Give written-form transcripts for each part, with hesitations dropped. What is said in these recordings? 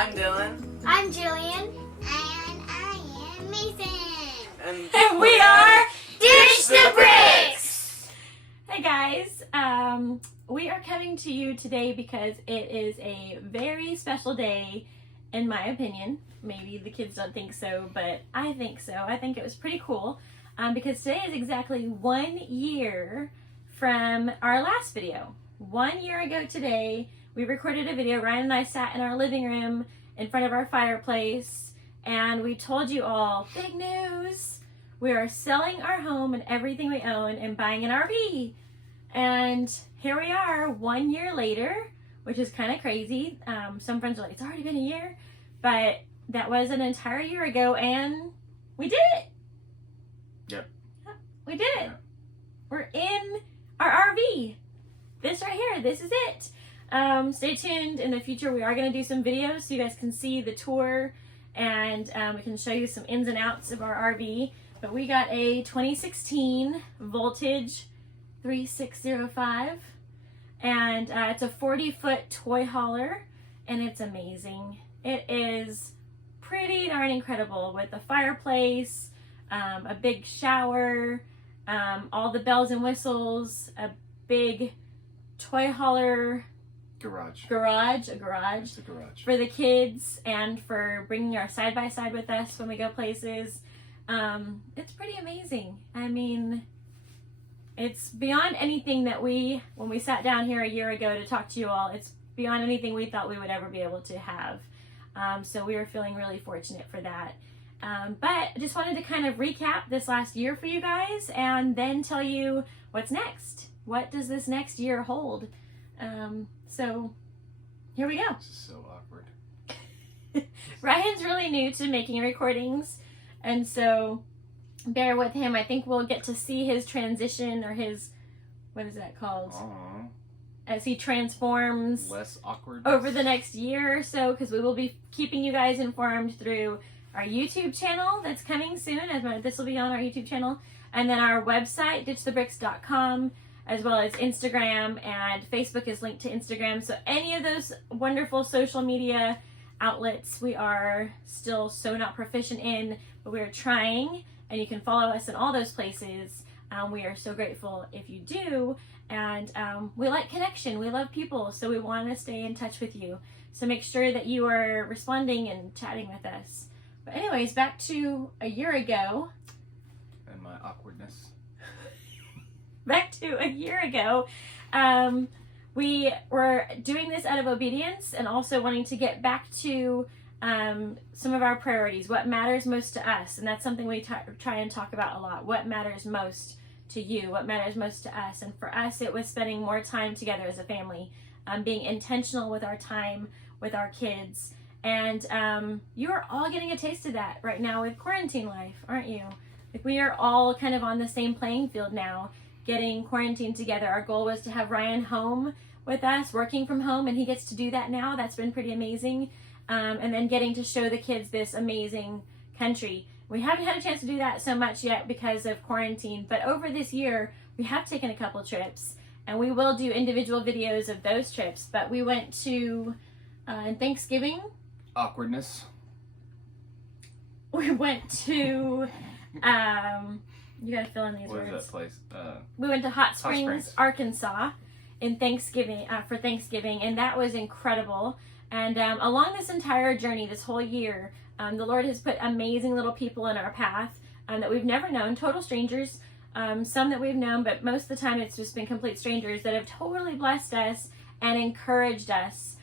I'm Dylan. I'm Jillian. And I am Mason. And we are Dish the Bricks! Hey guys, we are coming to you today because it is a very special day, in my opinion. Maybe the kids don't think so, but I think so. I think it was pretty cool because today is exactly 1 year from our last video. 1 year ago today, we recorded a video. Ryan and I sat in our living room in front of our fireplace, and we told you all, big news! We are selling our home and everything we own and buying an RV. And here we are 1 year later, which is kind of crazy. Some friends are like, it's already been a year, but that was an entire year ago, and we did it. Yep. We did it. Yeah. We're in our RV. This right here, this is it. Stay tuned. In the future, we are going to do some videos so you guys can see the tour, and we can show you some ins and outs of our RV. But we got a 2016 Voltage 3605, and it's a 40-foot toy hauler, and it's amazing. It is pretty darn incredible with a fireplace, a big shower, all the bells and whistles, a big toy hauler garage. A garage It's a garage. for the kids and for bringing our side-by-side with us when we go places. It's pretty amazing. I mean, it's beyond anything that when we sat down here a year ago to talk to you all, it's beyond anything we thought we would ever be able to have. So we were feeling really fortunate for that. But I just wanted to kind of recap this last year for you guys and then tell you what's next. What does this next year hold? So here we go. This is so awkward. Ryan's really new to making recordings, and so bear with him. I think we'll get to see his transition, or his, what is that called? Aww. As he transforms Less awkward. over the next year or so, because we will be keeping you guys informed through our YouTube channel that's coming soon. This will be on our YouTube channel, and then our website, ditchthebricks.com, as well as Instagram, and Facebook is linked to Instagram. So any of those wonderful social media outlets we are still so not proficient in, but we are trying, and you can follow us in all those places. We are so grateful if you do, and we like connection. We love people, so we want to stay in touch with you. So make sure that you are responding and chatting with us. But anyways, back to a year ago. And my awkwardness. Back to a year ago, we were doing this out of obedience and also wanting to get back to some of our priorities, what matters most to us. And that's something we try and talk about a lot. What matters most to you? What matters most to us? And for us, it was spending more time together as a family, being intentional with our time with our kids. And you are all getting a taste of that right now with quarantine life, aren't you? Like, we are all kind of on the same playing field now, getting quarantined together. Our goal was to have Ryan home with us, working from home, and he gets to do that now. That's been pretty amazing. And then getting to show the kids this amazing country. We haven't had a chance to do that so much yet because of quarantine, but over this year, we have taken a couple trips, and we will do individual videos of those trips. But we went to, in Thanksgiving, Awkwardness. we went to, you gotta fill in these What is words. that place? We went to Hot Springs, Springs. Arkansas, in Thanksgiving for Thanksgiving, and that was incredible. And along this entire journey, this whole year, the Lord has put amazing little people in our path that we've never known, total strangers. Some that we've known, but most of the time it's just been complete strangers that have totally blessed us and encouraged us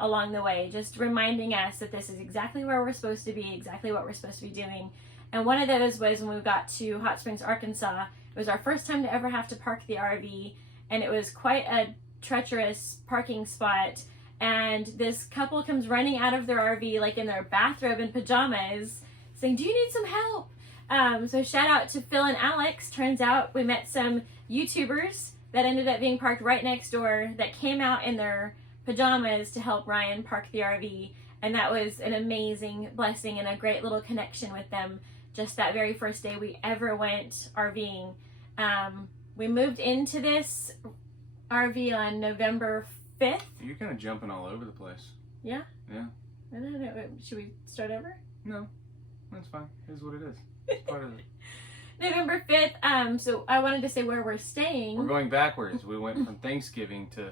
along the way, just reminding us that this is exactly where we're supposed to be, exactly what we're supposed to be doing. And one of those was when we got to Hot Springs, Arkansas. It was our first time to ever have to park the RV, and it was quite a treacherous parking spot. And this couple comes running out of their RV, like in their bathrobe and pajamas, saying, "Do you need some help?" So shout out to Phil and Alex. Turns out we met some YouTubers that ended up being parked right next door that came out in their pajamas to help Ryan park the RV. And that was an amazing blessing and a great little connection with them. Just that very first day we ever went RVing. We moved into this RV on November 5th. You're kind of jumping all over the place. Yeah? Yeah. I don't know. Should we start over? No, that's fine. It is what it is. It's part of it. November 5th. So I wanted to say where we're staying. We're going backwards. We went from Thanksgiving to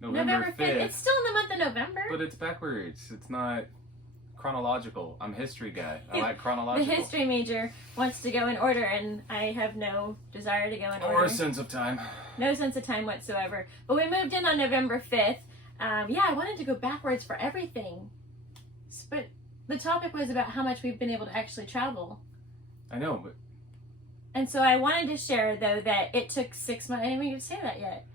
November 5th. It's still in the month of November. But it's backwards. It's not chronological. I'm a history guy. I like chronological. The history major wants to go in order, and I have no desire to go in order. Or a sense of time. No sense of time whatsoever. But we moved in on November 5th. Yeah, I wanted to go backwards for everything. But the topic was about how much we've been able to actually travel. I know, but... And so I wanted to share, though, that it took 6 months. I didn't even say that yet.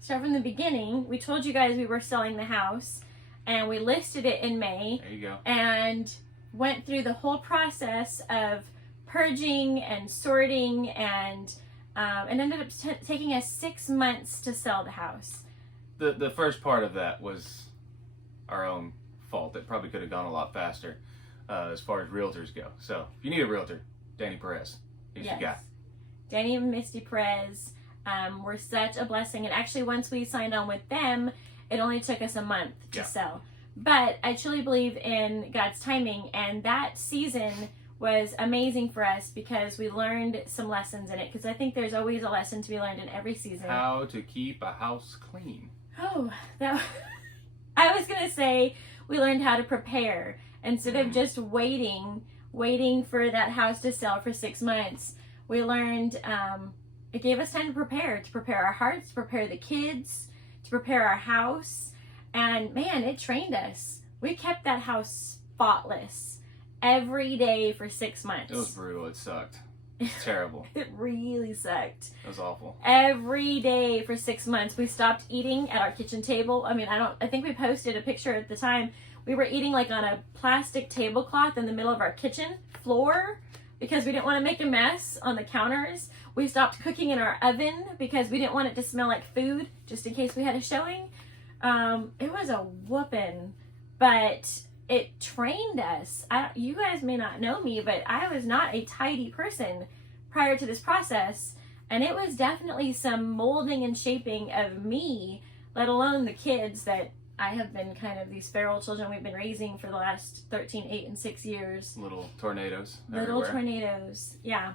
Start from the beginning. We told you guys we were selling the house, and we listed it in May. There you go. And went through the whole process of purging and sorting, and ended up taking us 6 months to sell the house. The first part of that was our own fault. It probably could have gone a lot faster as far as realtors go. So if you need a realtor, Danny Perez. He's your guy. Danny and Misty Perez were such a blessing. And actually, once we signed on with them, it only took us a month to sell. But I truly believe in God's timing. And that season was amazing for us because we learned some lessons in it. Because I think there's always a lesson to be learned in every season. How to keep a house clean. Oh, I was going to say we learned how to prepare. Instead of just waiting for that house to sell for 6 months, we learned it gave us time to prepare our hearts, to prepare the kids, to prepare our house. And man, it trained us. We kept that house spotless every day for 6 months. It was brutal. It sucked. It's terrible. It really sucked. It was awful. Every day for 6 months. We stopped eating at our kitchen table. I mean, I think we posted a picture at the time. We were eating like on a plastic tablecloth in the middle of our kitchen floor because we didn't want to make a mess on the counters. We stopped cooking in our oven because we didn't want it to smell like food, just in case we had a showing. It was a whooping, but it trained us. You guys may not know me, but I was not a tidy person prior to this process, and it was definitely some molding and shaping of me, let alone the kids that I have been kind of these feral children we've been raising for the last 13, 8, and 6 years. Little tornadoes Little tornadoes, yeah.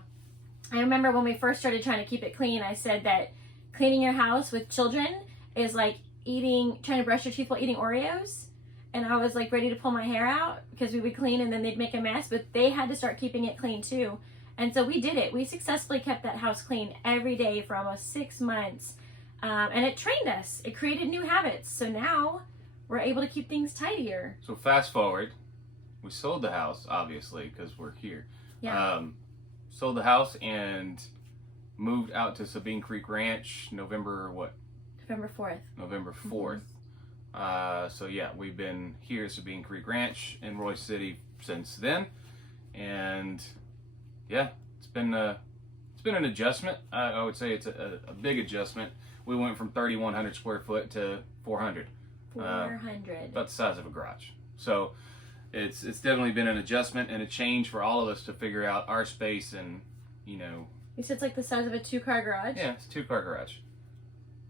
I remember when we first started trying to keep it clean, I said that cleaning your house with children is like trying to brush your teeth while eating Oreos. And I was like ready to pull my hair out because we would clean and then they'd make a mess, but they had to start keeping it clean too. And so we did it. We successfully kept that house clean every day for almost 6 months. And it trained us. It created new habits. So now we're able to keep things tidier. So fast forward, we sold the house, obviously, because we're here. Yeah. Sold the house and moved out to Sabine Creek Ranch November 4th. November 4th. So yeah, we've been here at Sabine Creek Ranch in Royce City since then. And yeah, it's been an adjustment. I would say it's a big adjustment. We went from 3,100 square foot to 400. 400. About the size of a garage. So it's definitely been an adjustment and a change for all of us to figure out our space and, you know. You said it's like the size of a 2-car garage? Yeah, it's a 2-car garage.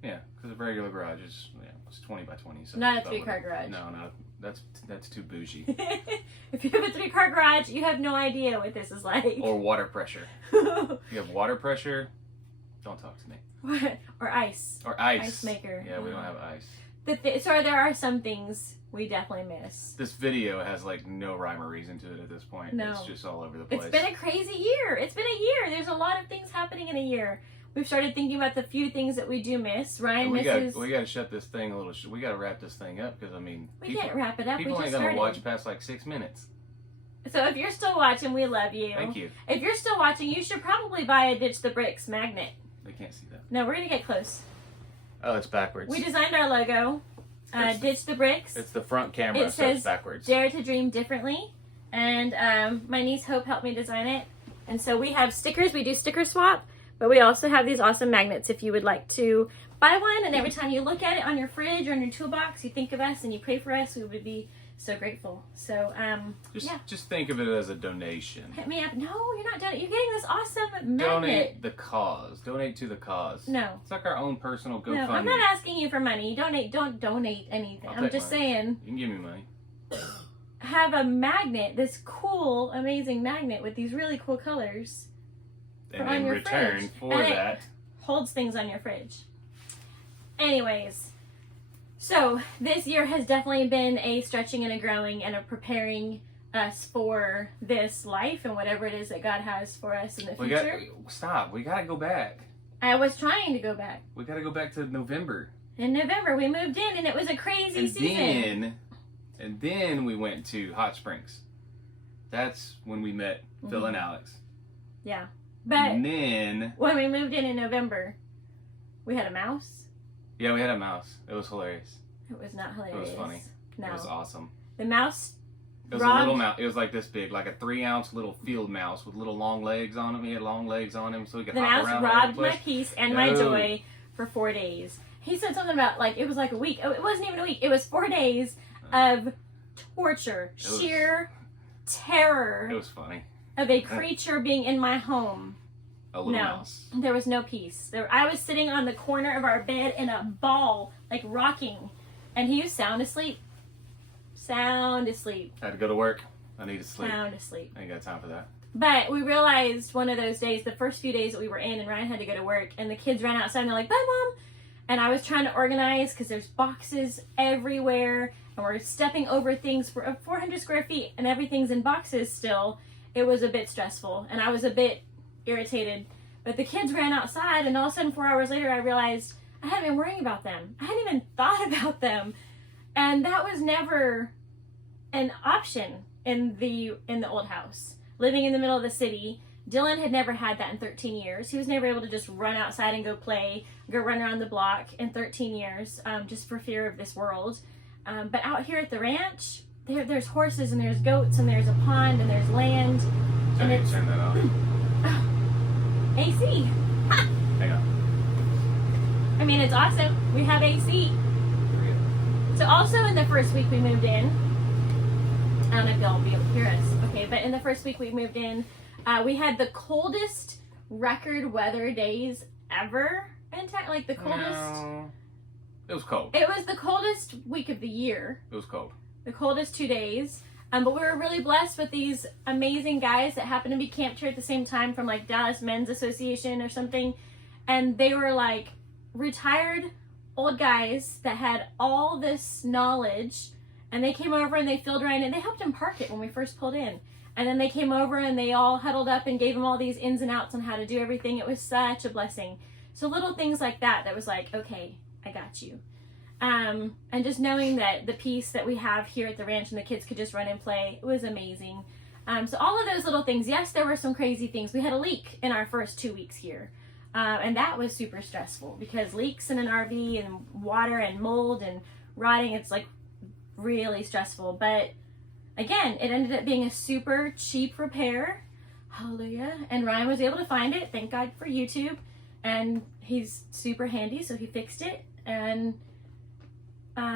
Yeah, because a regular garage is it's 20 by 20. So not a 3-car garage. No, that's too bougie. If you have a 3-car garage, you have no idea what this is like. Or water pressure. You have water pressure, don't talk to me. Or ice. Or ice. Ice maker. Yeah, we don't have ice. So there are some things we definitely miss. This video has like no rhyme or reason to it at this point. No. It's just all over the place. It's been a crazy year. It's been a year. There's a lot of things happening in a year. We've started thinking about the few things that we do miss. Ryan misses. We got to shut this thing a little. We got to wrap this thing up because I mean, we can't wrap it up. People we ain't just gonna started. watch past like 6 minutes. So if you're still watching, we love you. Thank you. If you're still watching, you should probably buy a Ditch the Bricks magnet. They can't see that. No, we're gonna get close. Oh, it's backwards. We designed our logo. Ditch the Bricks. It's the front camera, it so says it's backwards. Dare to dream differently. And my niece Hope helped me design it. And so we have stickers. We do sticker swap. But we also have these awesome magnets if you would like to buy one. And every time you look at it on your fridge or in your toolbox, you think of us and you pray for us. We would be so grateful. So, Just think of it as a donation. Hit me up. No, you're not doing it. You're getting this awesome magnet. Donate the cause. Donate to the cause. No. It's like our own personal GoFundMe. No, I'm not asking you for money. Don't donate anything. I'm just saying. You can give me money. have a magnet, this cool, amazing magnet with these really cool colors. And in return fridge. for and that, it holds things on your fridge. Anyways, so this year has definitely been a stretching and a growing and a preparing us for this life and whatever it is that God has for us in the future. We gotta go back. I was trying to go back. We gotta go back to November. In November, we moved in and it was a crazy season. And then we went to Hot Springs. That's when we met Phil and Alex. Yeah. But and then when we moved in November, we had a mouse. Yeah, we had a mouse. It was hilarious. It was not hilarious. It was funny. No. It was awesome. The mouse. It was a little mouse. It was like this big, like a 3-ounce little field mouse with little long legs on him. He had long legs on him, so he could hop around. The mouse robbed my peace and my joy for 4 days. He said something about like it was like a week. Oh, it wasn't even a week. It was 4 days of torture, sheer terror. It was funny. Of a creature being in my home. A little mouse. There was no peace. I was sitting on the corner of our bed in a ball, like rocking, and he was sound asleep. Sound asleep. I had to go to work. I needed sleep. Sound asleep. I ain't got time for that. But we realized one of those days, the first few days that we were in, and Ryan had to go to work, and the kids ran outside and they're like, "Bye, Mom." And I was trying to organize because there's boxes everywhere, and we're stepping over things for 400 square feet, and everything's in boxes still. It was a bit stressful, and I was a bit irritated. But the kids ran outside, and all of a sudden 4 hours later I realized I hadn't been worrying about them. I hadn't even thought about them. And that was never an option in the old house. Living in the middle of the city, Dylan had never had that in 13 years. He was never able to just run outside and go play, go run around the block in 13 years, just for fear of this world. But out here at the ranch, there's horses and there's goats and there's a pond and there's land. And it's turn that off. AC. Hang on. I mean, it's awesome. We have AC. So also in the first week we moved in, I don't know if y'all will be able to hear us. Okay, but in the first week we moved in, we had the coldest record weather days ever. Like the coldest. No. It was cold. It was the coldest week of the year. It was cold. The coldest 2 days. But we were really blessed with these amazing guys that happened to be camped here at the same time from like Dallas Men's Association or something. And they were like retired old guys that had all this knowledge. And they came over and they filled Ryan and they helped him park it when we first pulled in. And then they came over and they all huddled up and gave him all these ins and outs on how to do everything. It was such a blessing. So little things like that was like, okay, I got you. And just knowing that the peace that we have here at the ranch and the kids could just run and play, it was amazing. So all of those little things, yes, there were some crazy things. We had a leak in our first 2 weeks here. And that was super stressful because leaks in an RV and water and mold and rotting, it's like really stressful. But again, it ended up being a super cheap repair. Hallelujah. And Ryan was able to find it. Thank God for YouTube. And he's super handy, so he fixed it. And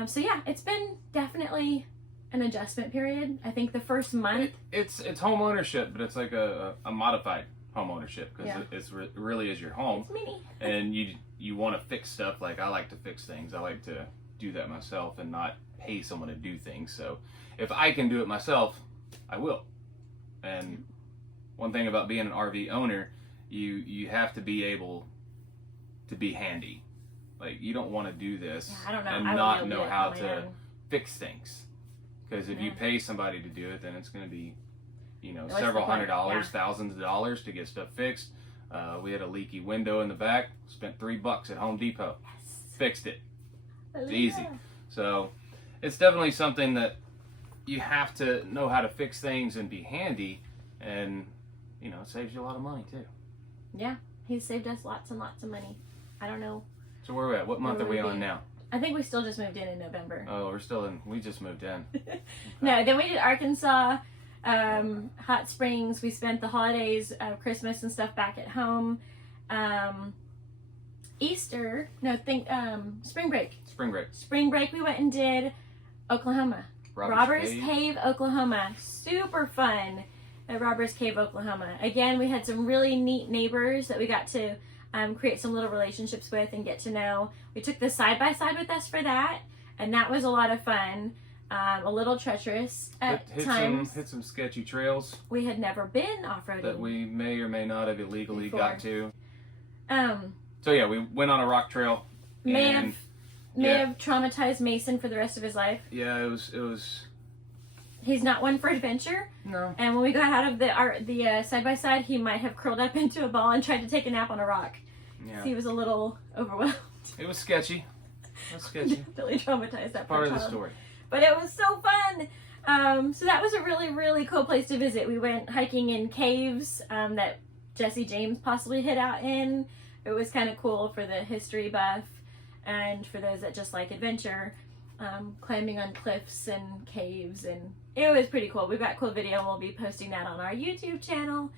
so yeah, it's been definitely an adjustment period. I think the first month. It's home ownership, but it's like a modified home ownership because it really is your home. It's mini. And you want to fix stuff. Like I like to fix things. I like to do that myself and not pay someone to do things. So if I can do it myself, I will. And one thing about being an RV owner, you have to be able to be handy. Like you don't want to do this and not know how to fix things. Because if you pay somebody to do it, then it's going to be, several $100s, thousands of dollars to get stuff fixed. We had a leaky window in the back. Spent $3 at Home Depot. Yes. Fixed it. It's easy. So it's definitely something that you have to know how to fix things and be handy, and it saves you a lot of money too. Yeah, he's saved us lots and lots of money. I don't know. So where are we at? What month are we on now? I think we still just moved in November. Oh, we're still in. We just moved in. Okay. No, then we did Arkansas, Hot Springs. We spent the holidays, Christmas and stuff back at home. Spring break. Spring break we went and did Oklahoma. Robbers Cave, Oklahoma. Super fun at Robbers Cave, Oklahoma. Again, we had some really neat neighbors that we got to create some little relationships with and get to know. We took the side-by-side with us for that, and that was a lot of fun. a little treacherous at times. Hit some sketchy trails. We had never been off-roading. That we may or may not have illegally got to. So yeah, we went on a rock trail. May have traumatized Mason for the rest of his life. Yeah, it was. He's not one for adventure. No. And when we got out of the side-by-side, he might have curled up into a ball and tried to take a nap on a rock. Yeah. He was a little overwhelmed. It was sketchy. Really traumatized that part of child. the story. But it was so fun. So that was a really, really cool place to visit. We went hiking in caves that Jesse James possibly hid out in. It was kind of cool for the history buff and for those that just like adventure, climbing on cliffs and caves, and it was pretty cool. We've got cool video and we'll be posting that on our YouTube channel.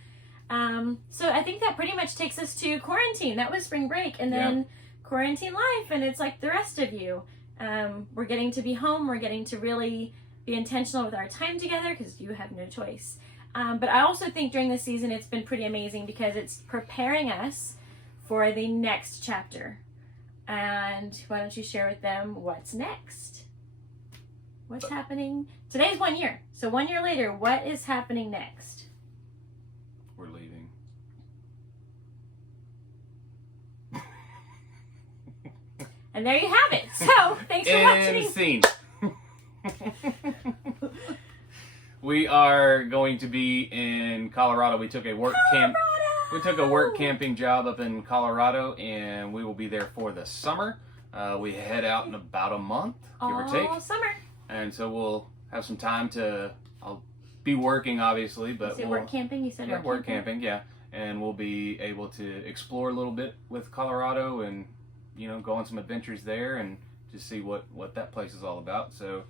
So I think that pretty much takes us to quarantine. That was spring break, and then quarantine life, and it's like the rest of you. We're getting to be home. We're getting to really be intentional with our time together because you have no choice. But I also think during this season it's been pretty amazing because it's preparing us for the next chapter. And why don't you share with them what's next? What's happening? Today's 1 year. So 1 year later, what is happening next? We're leaving. And there you have it. So, thanks for watching. Scene. We are going to be in Colorado. We took a work camping job up in Colorado, and we will be there for the summer. We head out in about a month, give or take. All summer. And so we'll have some time I'll be working, obviously, but work camping? You said work camping, yeah. And we'll be able to explore a little bit with Colorado and, go on some adventures there and just see what that place is all about. So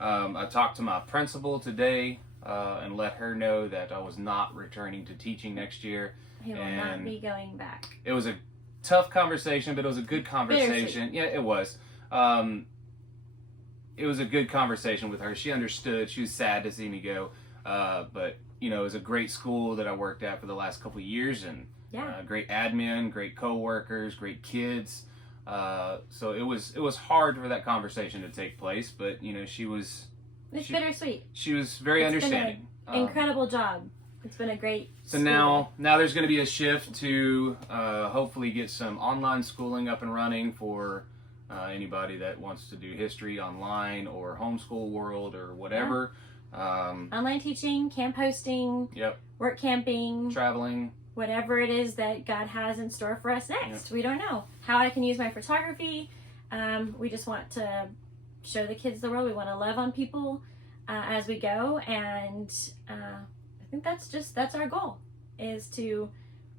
I talked to my principal today and let her know that I was not returning to teaching next year. He will not be going back. It was a tough conversation, but it was a good conversation. Yeah, it was. It was a good conversation with her. She understood. She was sad to see me go. But, it was a great school that I worked at for the last couple of years, and great admin, great co-workers, great kids. So it was hard for that conversation to take place, but she was. It's bittersweet. She was very understanding. Been an incredible job. It's been a great. So now there's going to be a shift to hopefully get some online schooling up and running for anybody that wants to do history online or homeschool world or whatever. Online teaching, camp hosting. Yep. Work camping. Traveling. Whatever it is that God has in store for us next. Yep. We don't know how I can use my photography. We just want to show the kids the world. We want to love on people as we go, and I think that's our goal, is to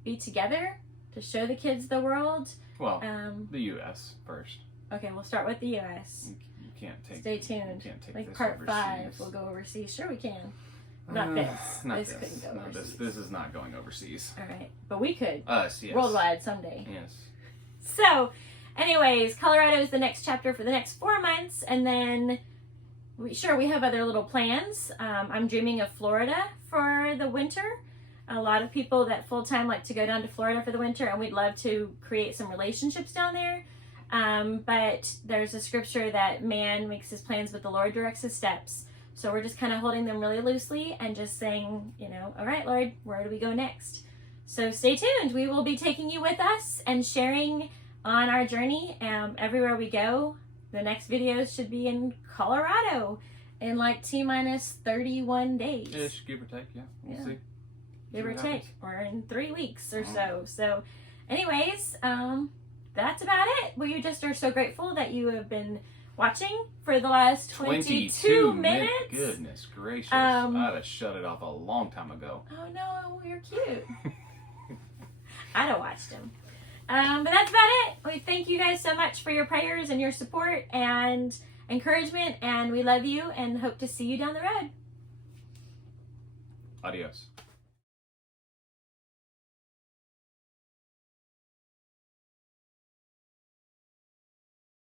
be together, to show the kids the world. Well, the U.S. first. Okay, we'll start with the U.S. You can't take. Stay tuned. You can't take like this part overseas. 5, we'll go overseas. Sure, we can. Not this. Not this couldn't go overseas. This is not going overseas. All right, but we could. Us, yes. Worldwide someday. Yes. So, anyways, Colorado is the next chapter for the next 4 months, and then we have other little plans. I'm dreaming of Florida for the winter. A lot of people that full-time like to go down to Florida for the winter, and we'd love to create some relationships down there. But there's a scripture that man makes his plans, but the Lord directs his steps. So we're just kind of holding them really loosely and just saying, all right, Lord, where do we go next? So stay tuned. We will be taking you with us and sharing on our journey everywhere we go. The next videos should be in Colorado in like T-minus 31 days. Ish, give or take, yeah. We'll see. Give or take, or in 3 weeks or so. So anyways, that's about it. We just are so grateful that you have been watching for the last 22 minutes. Goodness gracious. I'd have shut it off a long time ago. Oh no, you're cute. I'd have watched him. But that's about it. We thank you guys so much for your prayers and your support and encouragement, and we love you and hope to see you down the road. Adios.